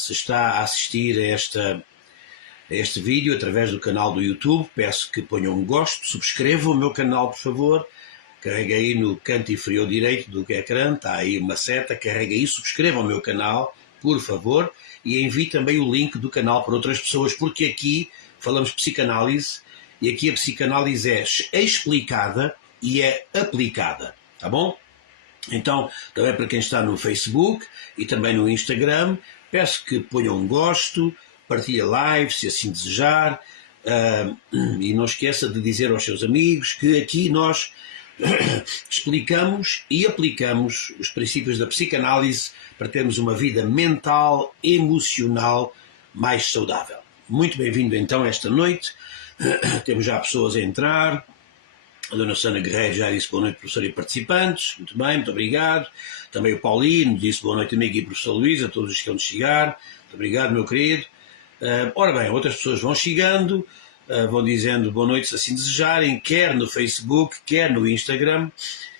se está a assistir a este vídeo através do canal do YouTube, peço que ponham um gosto, subscrevam o meu canal, por favor. Carrega aí no canto inferior direito do ecrã, está aí uma seta, carrega aí, subscrevam o meu canal, por favor, e envie também o link do canal para outras pessoas, porque aqui falamos de psicanálise, e aqui a psicanálise é explicada e é aplicada, tá bom? Então, também para quem está no Facebook e também no Instagram, peço que ponham um gosto, partilhe a live, se assim desejar, e não esqueça de dizer aos seus amigos que aqui nós explicamos e aplicamos os princípios da psicanálise para termos uma vida mental, emocional mais saudável. Muito bem-vindo então esta noite. Temos já pessoas a entrar. A dona Sana Guerreiro já disse boa noite, professor e participantes. Muito bem, muito obrigado. Também o Paulino disse boa noite, amigo, e professor Luís, a todos os que vão chegar. Muito obrigado, meu querido. Ora bem, outras pessoas vão chegando, vão dizendo boa noite se assim desejarem, quer no Facebook, quer no Instagram.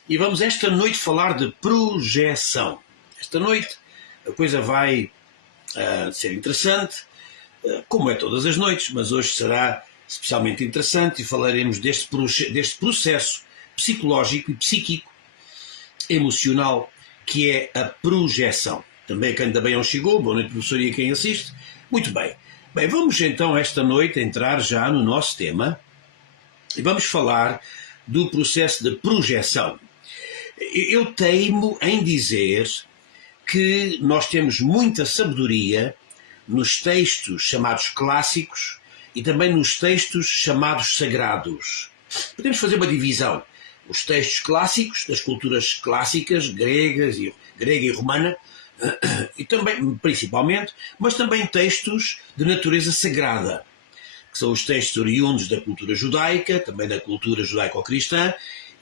E vamos esta noite falar de projeção. Esta noite a coisa vai ser interessante, como é todas as noites, mas hoje será especialmente interessante e falaremos deste processo psicológico e psíquico, emocional, que é a projeção. Também quem ainda bem não chegou, boa noite, professor, e a quem assiste. Muito bem. Bem, vamos então esta noite entrar já no nosso tema e vamos falar do processo de projeção. Eu teimo em dizer que nós temos muita sabedoria nos textos chamados clássicos e também nos textos chamados sagrados. Podemos fazer uma divisão. Os textos clássicos, das culturas clássicas, grega e romana, e também, principalmente, mas também textos de natureza sagrada, que são os textos oriundos da cultura judaica, também da cultura judaico-cristã,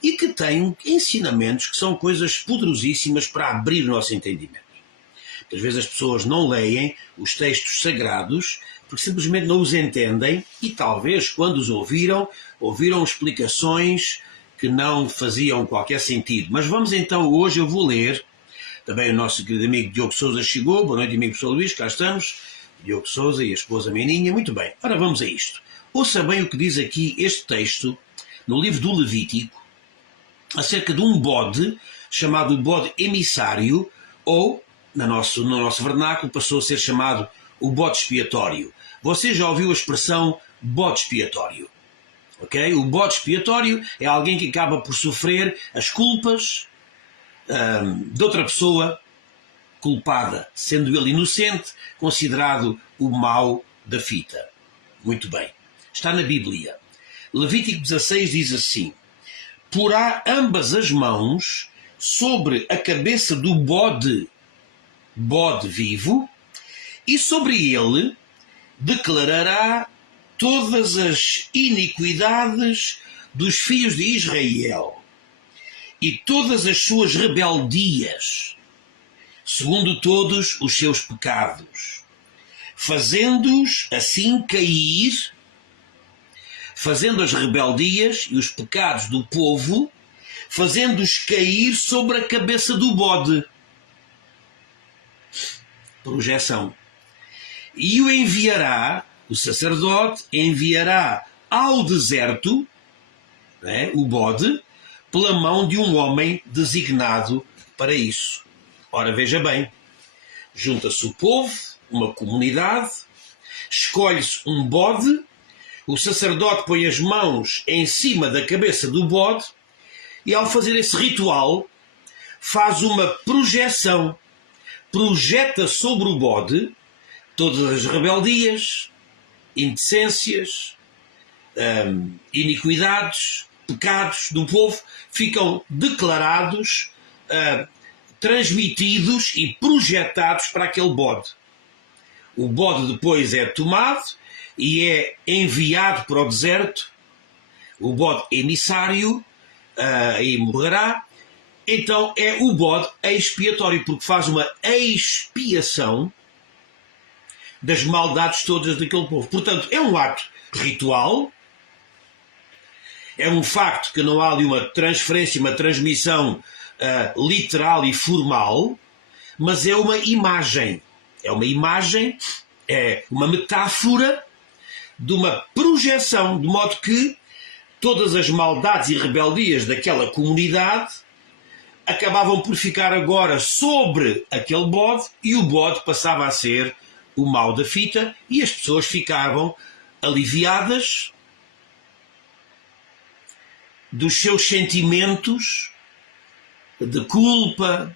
e que têm ensinamentos que são coisas poderosíssimas para abrir o nosso entendimento. Às vezes as pessoas não leem os textos sagrados porque simplesmente não os entendem e talvez quando os ouviram explicações que não faziam qualquer sentido. Mas vamos então, hoje eu vou ler, também o nosso querido amigo Diogo Sousa chegou, boa noite amigo professor Luís, cá estamos, Diogo Sousa e a esposa Meninha, muito bem, ora vamos a isto. Ouça bem o que diz aqui este texto, no livro do Levítico, acerca de um bode, chamado bode emissário, ou, no nosso vernáculo, passou a ser chamado o bode expiatório. Você já ouviu a expressão bode expiatório? Okay? O bode expiatório é alguém que acaba por sofrer as culpas de outra pessoa culpada, sendo ele inocente, considerado o mau da fita. Muito bem. Está na Bíblia. Levítico 16 diz assim: porá ambas as mãos sobre a cabeça do bode vivo, e sobre ele declarará todas as iniquidades dos filhos de Israel e todas as suas rebeldias, segundo todos os seus pecados, fazendo-os assim cair, fazendo as rebeldias e os pecados do povo, fazendo-os cair sobre a cabeça do bode. Projeção. E o enviará, o sacerdote enviará ao deserto, o bode, pela mão de um homem designado para isso. Ora, veja bem, junta-se o povo, uma comunidade, escolhe-se um bode, o sacerdote põe as mãos em cima da cabeça do bode e, ao fazer esse ritual, faz uma projeção. Projeta sobre o bode todas as rebeldias, indecências, iniquidades, pecados do povo, ficam declarados, transmitidos e projetados para aquele bode. O bode depois é tomado e é enviado para o deserto, o bode emissário, e morrerá. Então é o bode expiatório, porque faz uma expiação das maldades todas daquele povo. Portanto, é um ato ritual, é um facto que não há ali uma transferência, uma transmissão literal e formal, mas é uma imagem. É uma imagem, é uma metáfora de uma projeção, de modo que todas as maldades e rebeldias daquela comunidade acabavam por ficar agora sobre aquele bode e o bode passava a ser o mal da fita e as pessoas ficavam aliviadas dos seus sentimentos de culpa,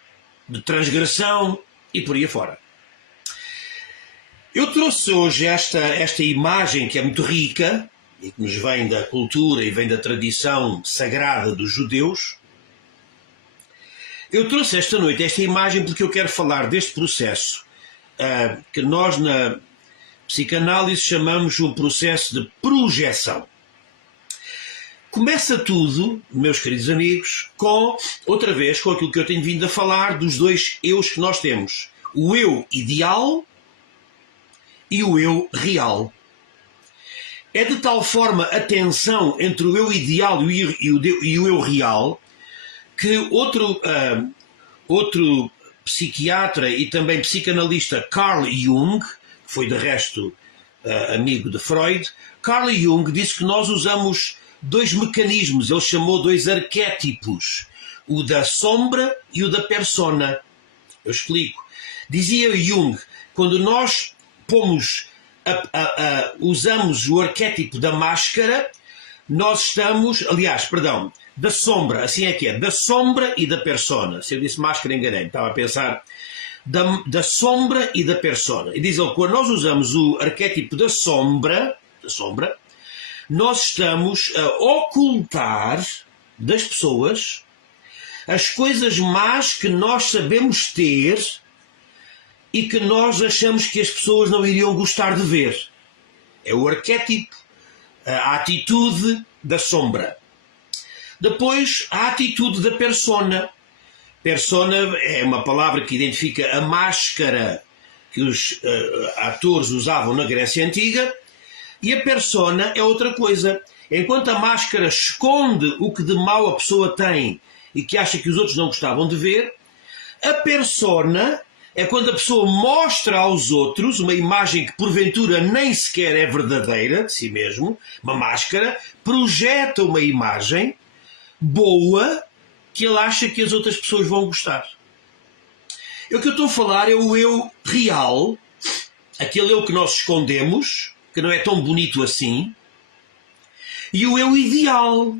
de transgressão e por aí afora. Eu trouxe hoje esta imagem que é muito rica e que nos vem da cultura e vem da tradição sagrada dos judeus. Eu trouxe esta noite esta imagem porque eu quero falar deste processo que nós na psicanálise chamamos um processo de projeção. Começa tudo, meus queridos amigos, outra vez, com aquilo que eu tenho vindo a falar dos dois eus que nós temos. O eu ideal e o eu real. É de tal forma a tensão entre o eu ideal e o eu real que outro psiquiatra e também psicanalista, Carl Jung, que foi de resto amigo de Freud, Carl Jung disse que nós usamos dois mecanismos, ele chamou dois arquétipos, o da sombra e o da persona. Eu explico. Dizia Jung, quando nós usamos o arquétipo da máscara, nós estamos, da sombra, assim é que é, da sombra e da persona. Se eu disse máscara, enganei-me, estava a pensar da sombra e da persona. E diz ele, quando nós usamos o arquétipo da sombra, nós estamos a ocultar das pessoas as coisas más que nós sabemos ter e que nós achamos que as pessoas não iriam gostar de ver. É o arquétipo, a atitude da sombra. Depois, a atitude da persona. Persona é uma palavra que identifica a máscara que os atores usavam na Grécia Antiga. E a persona é outra coisa. Enquanto a máscara esconde o que de mal a pessoa tem e que acha que os outros não gostavam de ver, a persona é quando a pessoa mostra aos outros uma imagem que porventura nem sequer é verdadeira de si mesmo, uma máscara, projeta uma imagem boa que ele acha que as outras pessoas vão gostar. O que eu estou a falar é o eu real, aquele eu que nós escondemos, que não é tão bonito assim, e o eu ideal,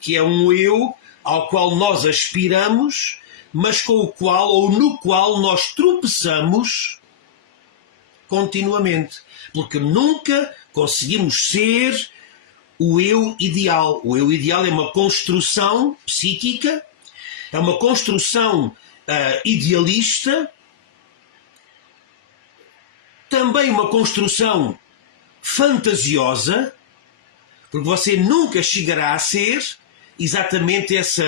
que é um eu ao qual nós aspiramos, mas com o qual ou no qual nós tropeçamos continuamente, porque nunca conseguimos ser o eu ideal. O eu ideal é uma construção psíquica, é uma construção idealista, também uma construção fantasiosa, porque você nunca chegará a ser exatamente esse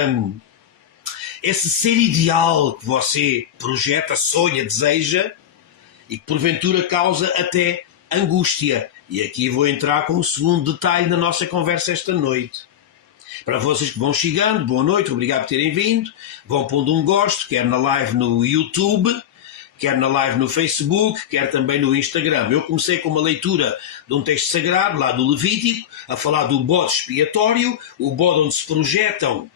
ser ideal que você projeta, sonha, deseja e que porventura causa até angústia. E aqui vou entrar com um segundo detalhe na nossa conversa esta noite. Para vocês que vão chegando, boa noite, obrigado por terem vindo. Vão pondo um gosto, quer na live no YouTube, quer na live no Facebook, quer também no Instagram. Eu comecei com uma leitura de um texto sagrado, lá do Levítico, a falar do bode expiatório, o bode onde se projetam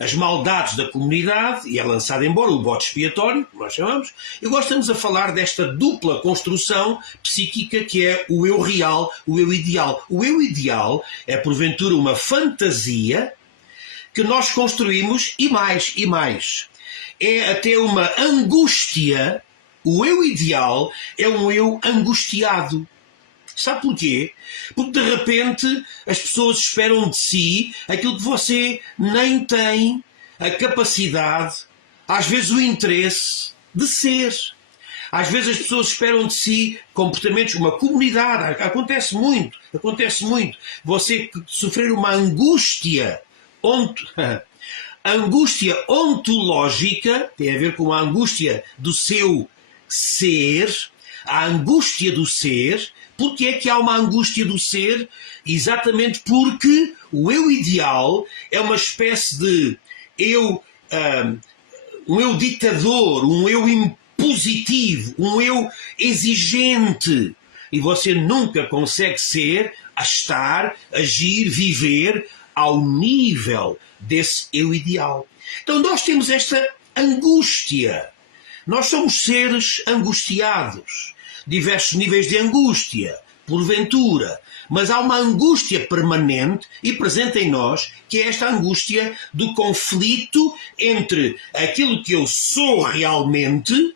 as maldades da comunidade, e é lançado embora o bode expiatório, como nós chamamos, e agora estamos a falar desta dupla construção psíquica que é o eu real, o eu ideal. O eu ideal é, porventura, uma fantasia que nós construímos e mais. É até uma angústia. O eu ideal é um eu angustiado. Sabe porquê? Porque de repente as pessoas esperam de si aquilo que você nem tem a capacidade, às vezes o interesse de ser. Às vezes as pessoas esperam de si comportamentos, uma comunidade, acontece muito. Você sofrer uma angústia ontológica, tem a ver com a angústia do seu ser, a angústia do ser. Porque é que há uma angústia do ser? Exatamente porque o eu ideal é uma espécie de um eu ditador, um eu positivo, um eu exigente. E você nunca consegue ser, estar, agir, viver ao nível desse eu ideal. Então nós temos esta angústia. Nós somos seres angustiados. Diversos níveis de angústia, porventura. Mas há uma angústia permanente e presente em nós, que é esta angústia do conflito entre aquilo que eu sou realmente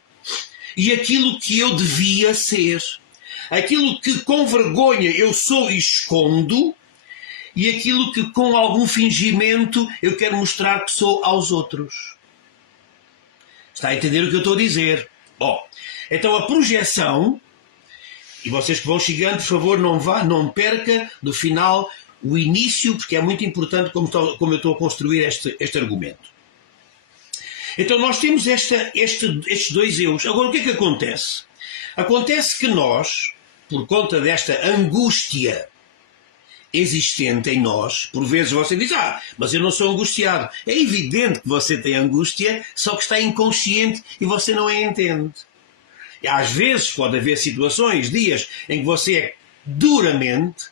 e aquilo que eu devia ser. Aquilo que com vergonha eu sou e escondo, e aquilo que com algum fingimento eu quero mostrar que sou aos outros. Está a entender o que eu estou a dizer? Bom, então a projeção, e vocês que vão chegando, por favor, não perca no final o início, porque é muito importante como eu estou a construir este argumento. Então nós temos estes dois eus. Agora o que é que acontece? Acontece que nós, por conta desta angústia existente em nós, por vezes você diz, mas eu não sou angustiado. É evidente que você tem angústia, só que está inconsciente e você não a entende. E às vezes pode haver situações, dias, em que você é duramente,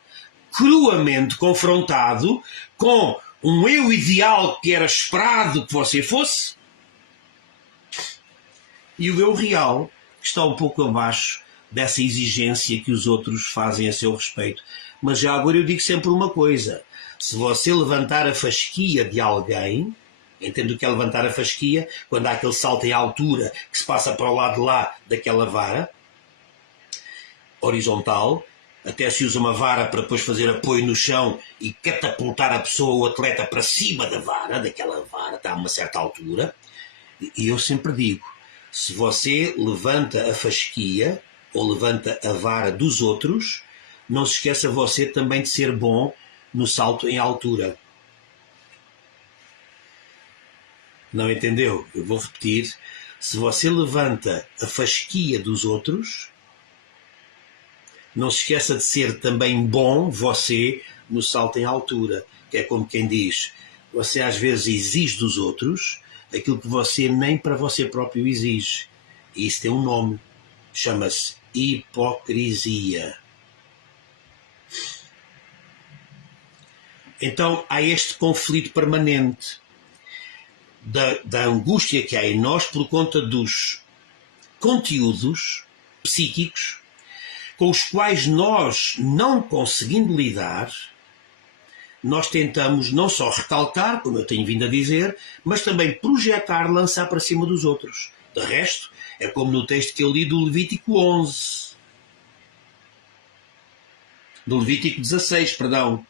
cruamente confrontado com um eu ideal que era esperado que você fosse e o eu real que está um pouco abaixo dessa exigência que os outros fazem a seu respeito. Mas já agora eu digo sempre uma coisa: se você levantar a fasquia de alguém, entende o que é levantar a fasquia? Quando há aquele salto em altura que se passa para o lado de lá daquela vara horizontal, até se usa uma vara para depois fazer apoio no chão e catapultar a pessoa, o atleta, para cima da vara, daquela vara, está a uma certa altura. E eu sempre digo, se você levanta a fasquia ou levanta a vara dos outros, não se esqueça você também de ser bom no salto em altura. Não entendeu? Eu vou repetir. Se você levanta a fasquia dos outros, não se esqueça de ser também bom você no salto em altura. Que é como quem diz, você às vezes exige dos outros aquilo que você nem para você próprio exige. E isso tem um nome. Chama-se hipocrisia. Então há este conflito permanente da angústia que há em nós por conta dos conteúdos psíquicos com os quais nós, não conseguindo lidar, nós tentamos não só recalcar, como eu tenho vindo a dizer, mas também projetar, lançar para cima dos outros. De resto, é como no texto que eu li do Levítico 11. Do Levítico 16, perdão.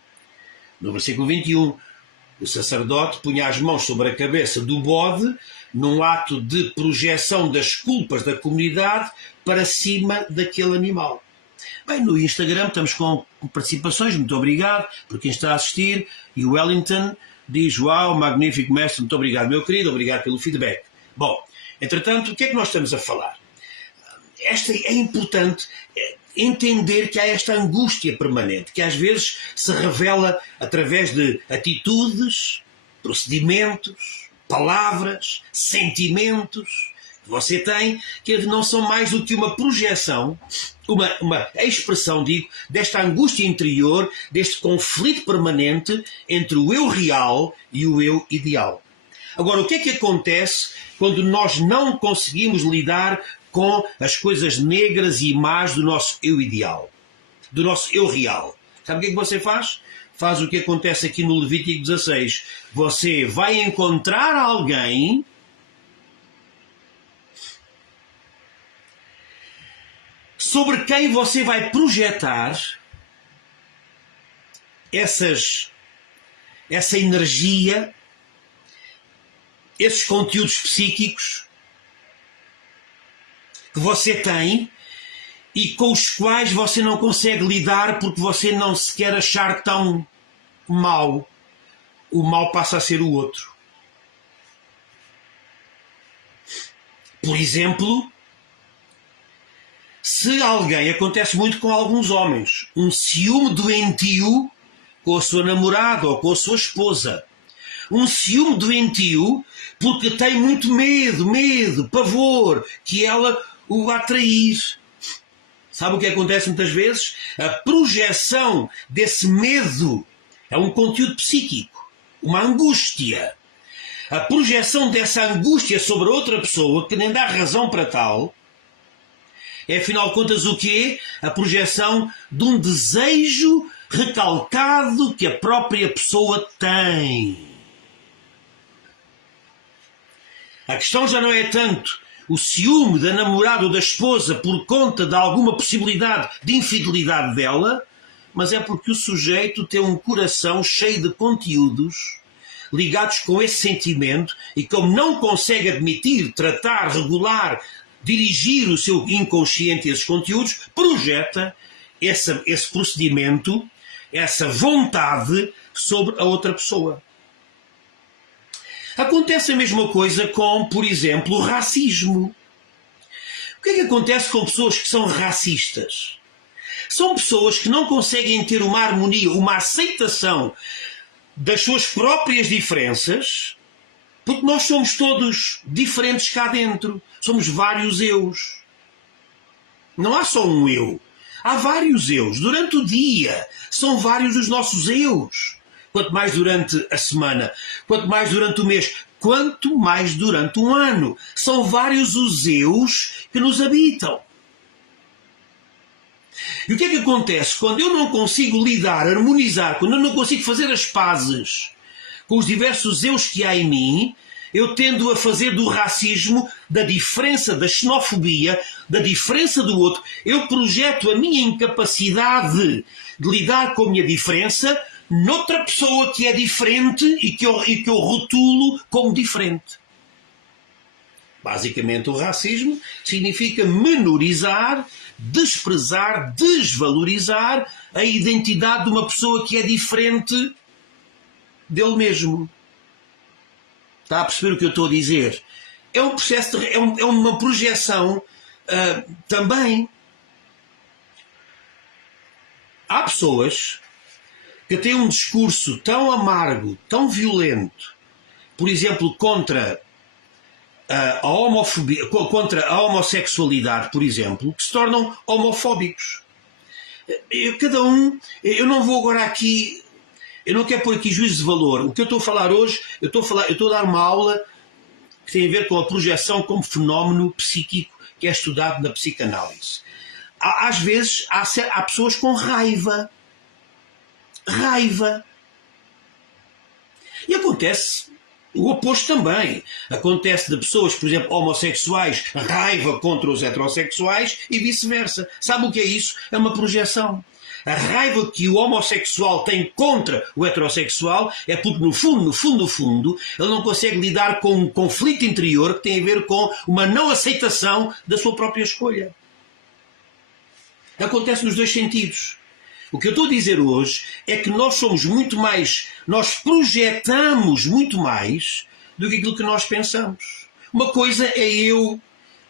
No versículo 21, o sacerdote punha as mãos sobre a cabeça do bode num ato de projeção das culpas da comunidade para cima daquele animal. Bem, no Instagram estamos com participações, muito obrigado por quem está a assistir, e o Wellington diz, uau, magnífico mestre, muito obrigado meu querido, obrigado pelo feedback. Bom, entretanto, o que é que nós estamos a falar? É importante entender que há esta angústia permanente, que às vezes se revela através de atitudes, procedimentos, palavras, sentimentos que você tem, que não são mais do que uma projeção, uma expressão, digo, desta angústia interior, deste conflito permanente entre o eu real e o eu ideal. Agora, o que é que acontece quando nós não conseguimos lidar com as coisas negras e más do nosso eu ideal, do nosso eu real? Sabe o que é que você faz? Faz o que acontece aqui no Levítico 16. Você vai encontrar alguém sobre quem você vai projetar essa energia, esses conteúdos psíquicos que você tem e com os quais você não consegue lidar porque você não se quer achar tão mau. O mau passa a ser o outro. Por exemplo, se alguém, acontece muito com alguns homens, um ciúme doentio com a sua namorada ou com a sua esposa, um ciúme doentio, porque tem muito medo, pavor, que ela o atrair. Sabe o que acontece muitas vezes? A projeção desse medo é um conteúdo psíquico, uma angústia. A projeção dessa angústia sobre outra pessoa, que nem dá razão para tal, é afinal de contas o quê? A projeção de um desejo recalcado que a própria pessoa tem. A questão já não é tanto o ciúme da namorada ou da esposa por conta de alguma possibilidade de infidelidade dela, mas é porque o sujeito tem um coração cheio de conteúdos ligados com esse sentimento e como não consegue admitir, tratar, regular, dirigir o seu inconsciente a esses conteúdos, projeta esse procedimento, essa vontade sobre a outra pessoa. Acontece a mesma coisa com, por exemplo, o racismo. O que é que acontece com pessoas que são racistas? São pessoas que não conseguem ter uma harmonia, uma aceitação das suas próprias diferenças, porque nós somos todos diferentes cá dentro. Somos vários eus. Não há só um eu. Há vários eus. Durante o dia são vários os nossos eus. Quanto mais durante a semana, quanto mais durante o mês, quanto mais durante um ano. São vários os eus que nos habitam. E o que é que acontece? Quando eu não consigo lidar, harmonizar, quando eu não consigo fazer as pazes com os diversos eus que há em mim, eu tendo a fazer do racismo, da diferença, da xenofobia, da diferença do outro, eu projeto a minha incapacidade de lidar com a minha diferença noutra pessoa que é diferente e que eu rotulo como diferente. Basicamente, o racismo significa menorizar, desprezar, desvalorizar a identidade de uma pessoa que é diferente dele mesmo. Está a perceber o que eu estou a dizer? É um processo, é uma projeção também. Há pessoas que têm um discurso tão amargo, tão violento, por exemplo, contra a homofobia, contra a homossexualidade, por exemplo, que se tornam homofóbicos. Eu não vou agora aqui, eu não quero pôr aqui juízo de valor. O que eu estou a falar hoje, eu estou a dar uma aula que tem a ver com a projeção como fenómeno psíquico que é estudado na psicanálise. Às vezes há pessoas com raiva. E acontece o oposto também. Acontece de pessoas, por exemplo, homossexuais, raiva contra os heterossexuais e vice-versa. Sabe o que é isso? É uma projeção. A raiva que o homossexual tem contra o heterossexual é porque, no fundo, ele não consegue lidar com um conflito interior que tem a ver com uma não aceitação da sua própria escolha. Acontece nos dois sentidos. O que eu estou a dizer hoje é que nós somos muito mais, nós projetamos muito mais do que aquilo que nós pensamos. Uma coisa é eu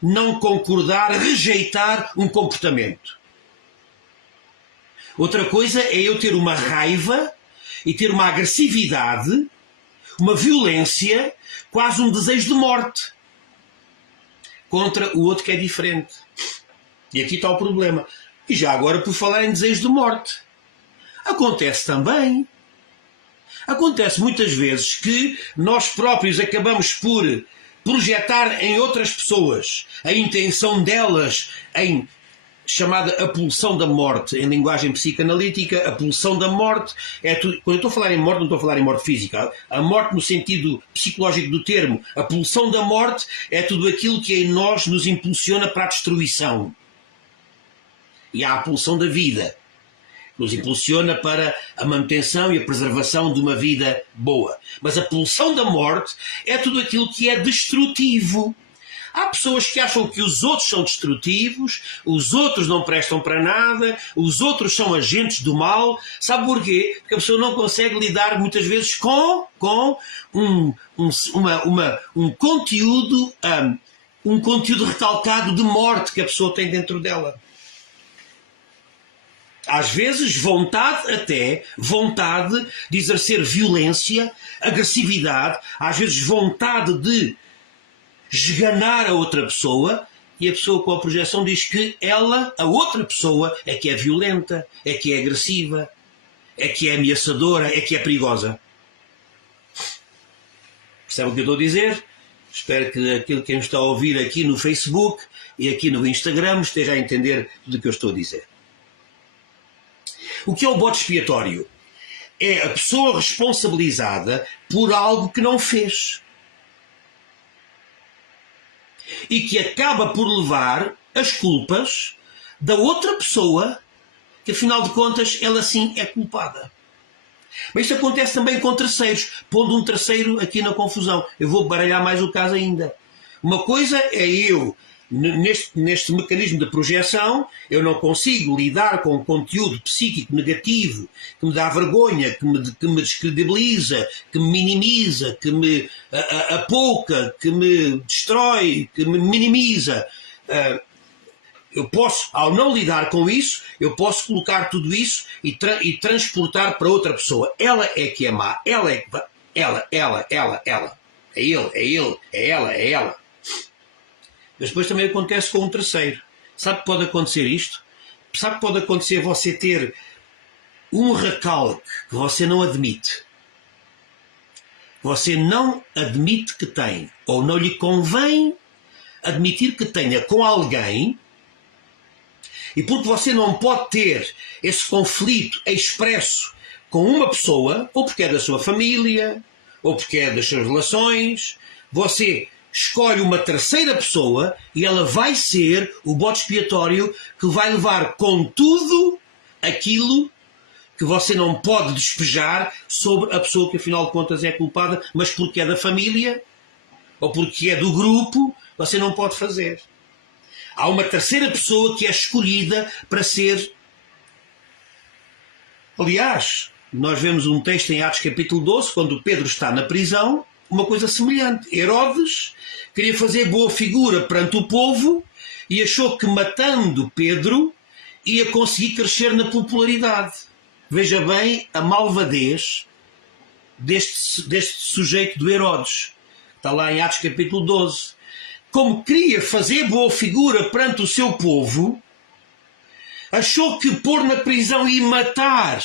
não concordar, rejeitar um comportamento. Outra coisa é eu ter uma raiva e ter uma agressividade, uma violência, quase um desejo de morte contra o outro que é diferente. E aqui está o problema. E já agora, por falar em desejo de morte, acontece muitas vezes que nós próprios acabamos por projetar em outras pessoas a intenção delas em chamada a pulsão da morte, em linguagem psicanalítica. A pulsão da morte é tudo. Quando eu estou a falar em morte, não estou a falar em morte física. A morte no sentido psicológico do termo. A pulsão da morte é tudo aquilo que em nós nos impulsiona para a destruição. E há a pulsão da vida, que nos impulsiona para a manutenção e a preservação de uma vida boa. Mas a pulsão da morte é tudo aquilo que é destrutivo. Há pessoas que acham que os outros são destrutivos, os outros não prestam para nada, os outros são agentes do mal. Sabe porquê? Porque a pessoa não consegue lidar muitas vezes com um conteúdo recalcado de morte que a pessoa tem dentro dela. Às vezes vontade de exercer violência, agressividade, às vezes vontade de esganar a outra pessoa, e a pessoa com a projeção diz que ela, a outra pessoa, é que é violenta, é que é agressiva, é que é ameaçadora, é que é perigosa. Percebe o que eu estou a dizer? Espero que aquilo que está a ouvir aqui no Facebook e aqui no Instagram esteja a entender tudo o que eu estou a dizer. O que é o bode expiatório? É a pessoa responsabilizada por algo que não fez e que acaba por levar as culpas da outra pessoa, que afinal de contas ela sim é culpada. Mas isto acontece também com terceiros, pondo um terceiro aqui na confusão. Eu vou baralhar mais o caso ainda. Uma coisa é eu, neste mecanismo de projeção, eu não consigo lidar com um conteúdo psíquico negativo que me dá vergonha, que me descredibiliza, que me minimiza, que me apouca, que me destrói, que me minimiza. Eu posso, ao não lidar com isso, eu posso colocar tudo isso e transportar para outra pessoa. Ela é que é má. Ela é que... Ela. É ele, é ela. Mas depois também acontece com um terceiro. Sabe que pode acontecer isto? Sabe que pode acontecer você ter um recalque que você não admite. Você não admite que tem, ou não lhe convém admitir que tenha com alguém. E porque você não pode ter esse conflito expresso com uma pessoa, ou porque é da sua família, ou porque é das suas relações, você escolhe uma terceira pessoa e ela vai ser o bode expiatório que vai levar com tudo aquilo que você não pode despejar sobre a pessoa que afinal de contas é culpada, mas porque é da família, ou porque é do grupo, você não pode fazer. Há uma terceira pessoa que é escolhida para ser... Aliás, nós vemos um texto em Atos capítulo 12, quando Pedro está na prisão, uma coisa semelhante. Herodes queria fazer boa figura perante o povo e achou que matando Pedro ia conseguir crescer na popularidade. Veja bem a malvadez deste sujeito do Herodes. Está lá em Atos capítulo 12. Como queria fazer boa figura perante o seu povo, achou que pôr na prisão e matar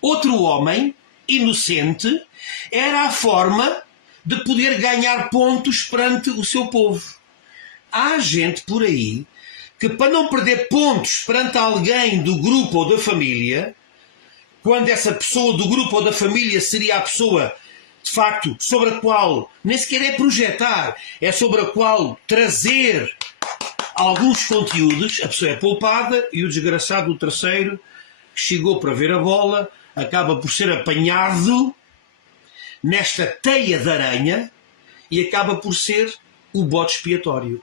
outro homem inocente era a forma de poder ganhar pontos perante o seu povo. Há gente por aí que, para não perder pontos perante alguém do grupo ou da família, quando essa pessoa do grupo ou da família seria a pessoa, de facto, sobre a qual nem sequer é projetar, é sobre a qual trazer alguns conteúdos, a pessoa é poupada e o desgraçado do terceiro, que chegou para ver a bola, acaba por ser apanhado nesta teia de aranha e acaba por ser o bode expiatório.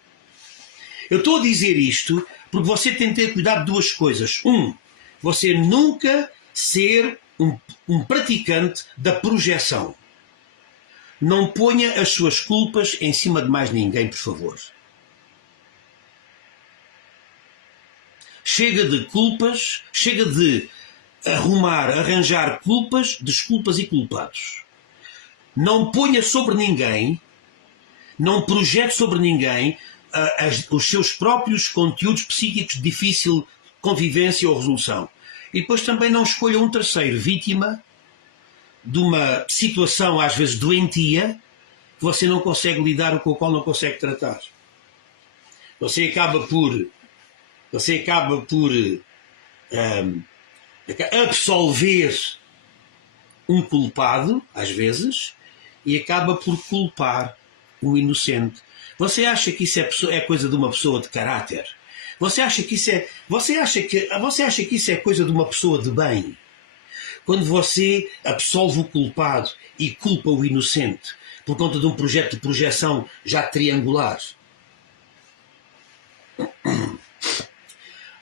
Eu estou a dizer isto porque você tem que ter cuidado de duas coisas. Você nunca ser um praticante da projeção. Não ponha as suas culpas em cima de mais ninguém, por favor. Chega de culpas, chega de arranjar culpas, desculpas e culpados. Não ponha sobre ninguém, não projete sobre ninguém os seus próprios conteúdos psíquicos de difícil convivência ou resolução. E depois também não escolha um terceiro vítima de uma situação às vezes doentia que você não consegue lidar, com a qual não consegue tratar. Você acaba por absolver um culpado, às vezes, e acaba por culpar um inocente. Você acha que isso é coisa de uma pessoa de caráter? Você acha que isso é coisa de uma pessoa de bem? Quando você absolve o culpado e culpa o inocente por conta de um projeto de projeção já triangular.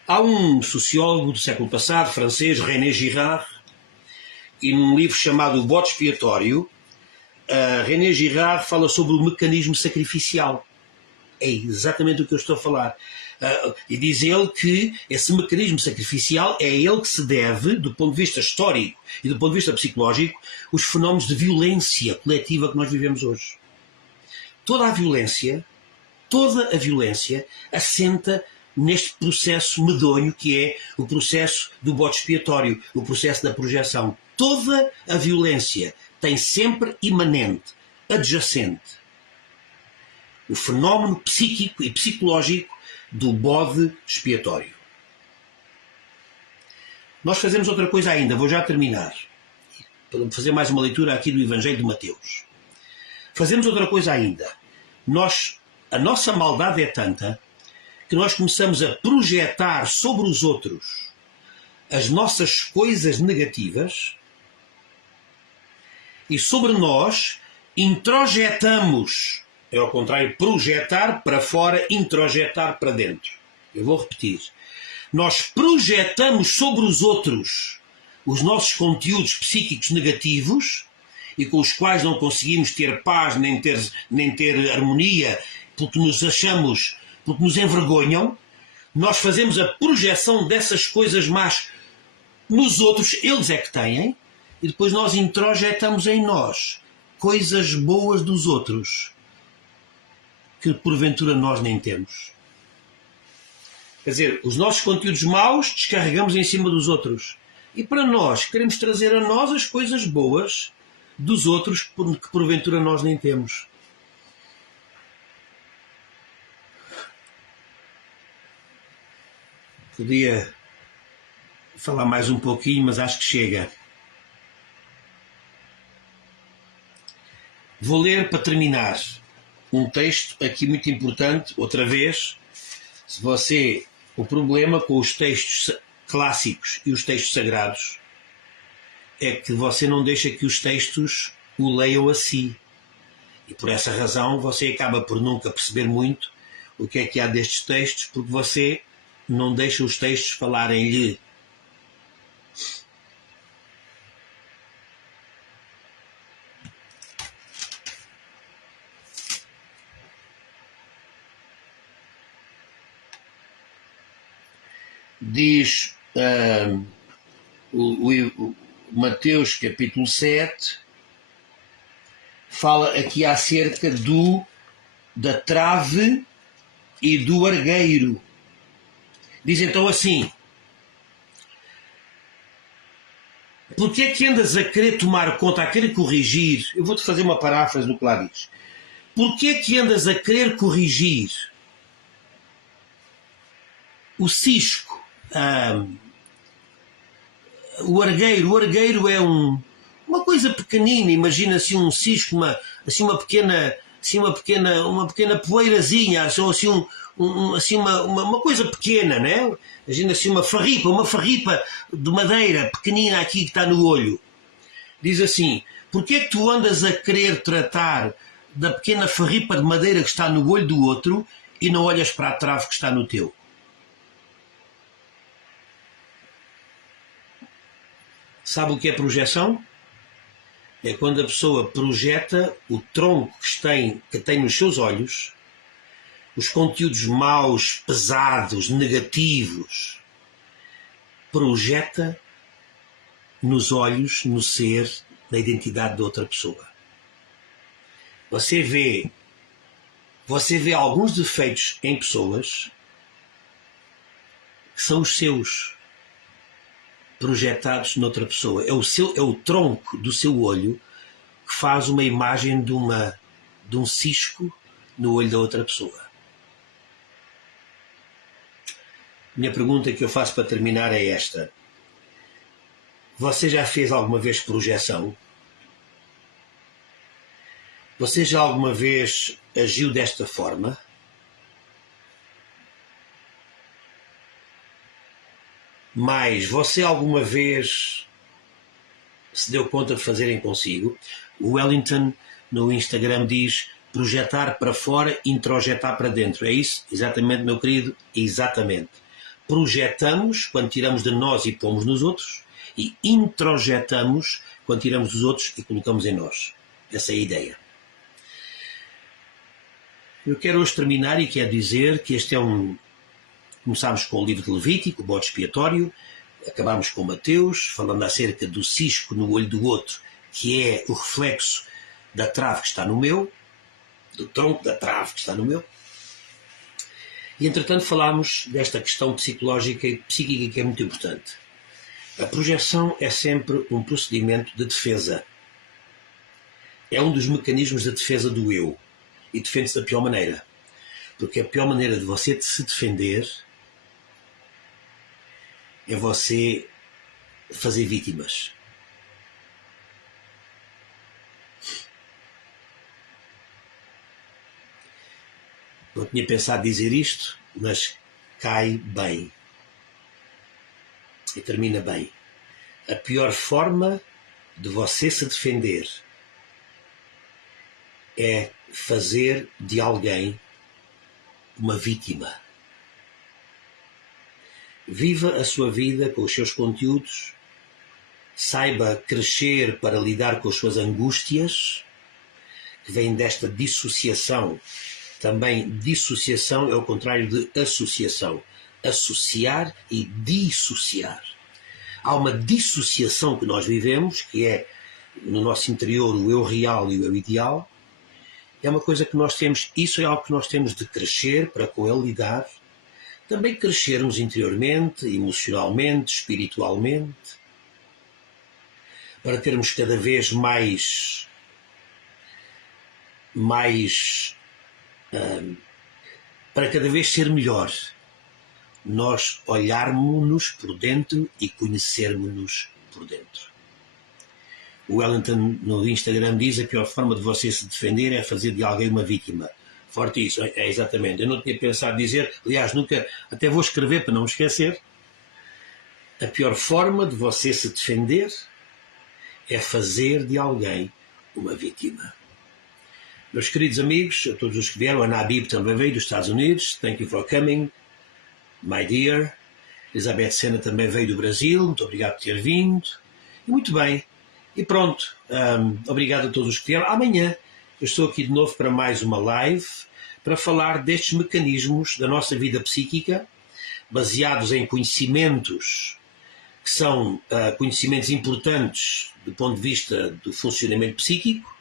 Há um sociólogo do século passado, francês, René Girard, e num livro chamado O Bode Expiatório, René Girard fala sobre o mecanismo sacrificial. É exatamente o que eu estou a falar. E diz ele que esse mecanismo sacrificial é ele que se deve, do ponto de vista histórico e do ponto de vista psicológico, os fenómenos de violência coletiva que nós vivemos hoje. Toda a violência assenta neste processo medonho que é o processo do bode expiatório, o processo da projeção. Toda a violência tem sempre imanente, adjacente, o fenómeno psíquico e psicológico do bode expiatório. Nós fazemos outra coisa ainda, vou já terminar, para fazer mais uma leitura aqui do Evangelho de Mateus. Fazemos outra coisa ainda. A nossa maldade é tanta que nós começamos a projetar sobre os outros as nossas coisas negativas e sobre nós introjetamos. É ao contrário, projetar para fora, introjetar para dentro. Eu vou repetir. Nós projetamos sobre os outros os nossos conteúdos psíquicos negativos e com os quais não conseguimos ter paz nem ter harmonia porque nos achamos, porque nos envergonham. Nós fazemos a projeção dessas coisas más nos outros, eles é que têm, e depois nós introjetamos em nós coisas boas dos outros que porventura nós nem temos. Quer dizer, os nossos conteúdos maus descarregamos em cima dos outros. E para nós, queremos trazer a nós as coisas boas dos outros que porventura nós nem temos. Podia falar mais um pouquinho, mas acho que chega. Vou ler para terminar um texto aqui muito importante, outra vez. O problema com os textos clássicos e os textos sagrados é que você não deixa que os textos o leiam a si. E por essa razão você acaba por nunca perceber muito o que é que há destes textos, porque você não deixa os textos falarem-lhe. Diz o Mateus capítulo 7, fala aqui acerca da trave e do argueiro. Diz então assim: porque é que andas a querer tomar conta, a querer corrigir? Eu vou-te fazer uma paráfrase do que lá diz. Porque é que andas a querer corrigir o cisco? O argueiro. O argueiro é uma coisa pequenina. Imagina-se um cisco, uma pequena poeirazinha, uma coisa pequena, né? Imagina-se uma farripa de madeira pequenina aqui que está no olho. Diz assim: porque é que tu andas a querer tratar da pequena farripa de madeira que está no olho do outro e não olhas para a trave que está no teu? Sabe o que é projeção? É quando a pessoa projeta o tronco que tem nos seus olhos, os conteúdos maus, pesados, negativos, projeta nos olhos, no ser, na identidade de outra pessoa. Você vê alguns defeitos em pessoas que são os seus, projetados noutra pessoa. É o tronco do seu olho que faz uma imagem de um cisco no olho da outra pessoa. Minha pergunta que eu faço para terminar é esta: você já fez alguma vez projeção? Você já alguma vez agiu desta forma? Mas você alguma vez se deu conta de fazerem consigo? O Wellington no Instagram diz: projetar para fora, introjetar para dentro. É isso? Exatamente, meu querido? Exatamente. Projetamos quando tiramos de nós e pomos nos outros, e introjetamos quando tiramos dos outros e colocamos em nós. Essa é a ideia. Eu quero hoje terminar e quero dizer que este é Começámos com o livro de Levítico, o bode expiatório, acabámos com Mateus, falando acerca do cisco no olho do outro, que é o reflexo da trave que está no meu, do tronco da trave que está no meu. E, entretanto, falámos desta questão psicológica e psíquica que é muito importante. A projeção é sempre um procedimento de defesa. É um dos mecanismos de defesa do eu. E defende-se da pior maneira. Porque a pior maneira de você se defender é você fazer vítimas. Não tinha pensado dizer isto, mas cai bem. E termina bem. A pior forma de você se defender é fazer de alguém uma vítima. Viva a sua vida com os seus conteúdos, saiba crescer para lidar com as suas angústias, que vêm desta dissociação. Também dissociação é o contrário de associação. Associar e dissociar. Há uma dissociação que nós vivemos, que é no nosso interior o eu real e o eu ideal. É uma coisa que nós temos, isso é algo que nós temos de crescer para com ele lidar. Também crescermos interiormente, emocionalmente, espiritualmente, para termos cada vez para cada vez ser melhor. Nós olharmos-nos por dentro e conhecermos-nos por dentro. O Wellington no Instagram diz que a pior forma de você se defender é fazer de alguém uma vítima. Forte isso, é exatamente. Eu não tinha pensado dizer, aliás, nunca, até vou escrever para não me esquecer. A pior forma de você se defender é fazer de alguém uma vítima. Meus queridos amigos, a todos os que vieram, a Nabib também veio dos Estados Unidos, thank you for coming, my dear. Elizabeth Sena também veio do Brasil, muito obrigado por ter vindo. E muito bem. E pronto, obrigado a todos os que vieram. Amanhã eu estou aqui de novo para mais uma live para falar destes mecanismos da nossa vida psíquica, baseados em conhecimentos que são conhecimentos importantes do ponto de vista do funcionamento psíquico,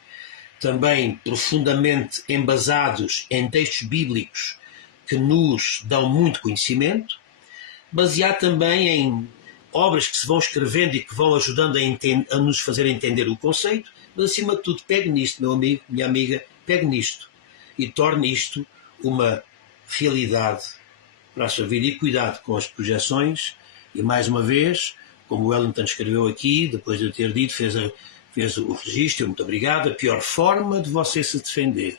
também profundamente embasados em textos bíblicos que nos dão muito conhecimento, baseado também em obras que se vão escrevendo e que vão ajudando a nos fazer entender o conceito, mas acima de tudo, pegue nisto, meu amigo, minha amiga, pegue nisto e torne isto uma realidade para a sua vida. E cuidado com as projeções, e mais uma vez, como o Wellington escreveu aqui, depois de eu ter dito, fez o registro, muito obrigado, a pior forma de você se defender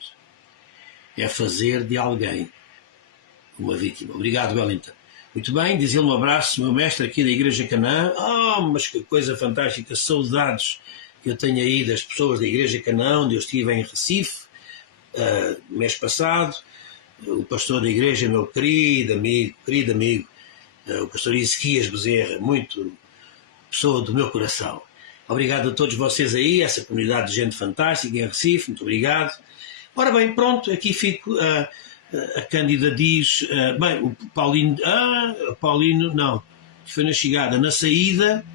é fazer de alguém uma vítima. Obrigado, Wellington. Muito bem, diz-lhe um abraço, meu mestre aqui da Igreja Canaã. Mas que coisa fantástica, saudades que eu tenho aí das pessoas da Igreja Canaã, onde eu estive em Recife, mês passado. O pastor da igreja, meu querido amigo, o pastor Ezequias Bezerra, muito pessoa do meu coração. Obrigado a todos vocês aí, essa comunidade de gente fantástica em Recife, muito obrigado. Ora bem, pronto, aqui fico... A Cândida diz, bem, o Paulino, não, foi na chegada, na saída,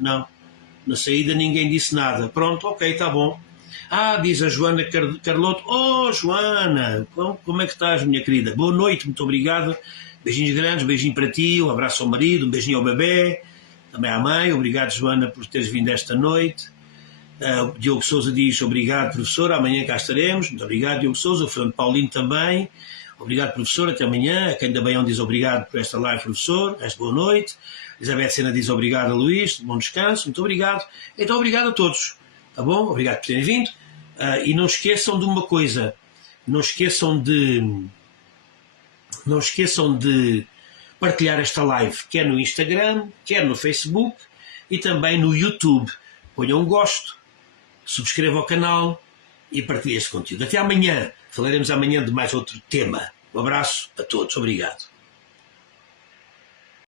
não, na saída ninguém disse nada, pronto, ok, está bom. Diz a Joana Carloto, Joana, como é que estás, minha querida? Boa noite, muito obrigado, beijinhos grandes, beijinho para ti, um abraço ao marido, um beijinho ao bebê, também à mãe, obrigado Joana por teres vindo esta noite. Diogo Sousa diz obrigado professor, amanhã cá estaremos, muito obrigado Diogo Sousa, o Fernando Paulino também, obrigado professor, até amanhã. A quem da Baião diz obrigado por esta live professor, esta boa noite. Elizabeth Sena diz obrigado a Luís, bom descanso, muito obrigado. Então obrigado a todos, tá bom? Obrigado por terem vindo, e não esqueçam de uma coisa, não esqueçam de partilhar esta live, quer no Instagram, quer no Facebook e também no YouTube. Ponham um gosto, subscreva o canal e partilhe este conteúdo. Até amanhã. Falaremos amanhã de mais outro tema. Um abraço a todos. Obrigado.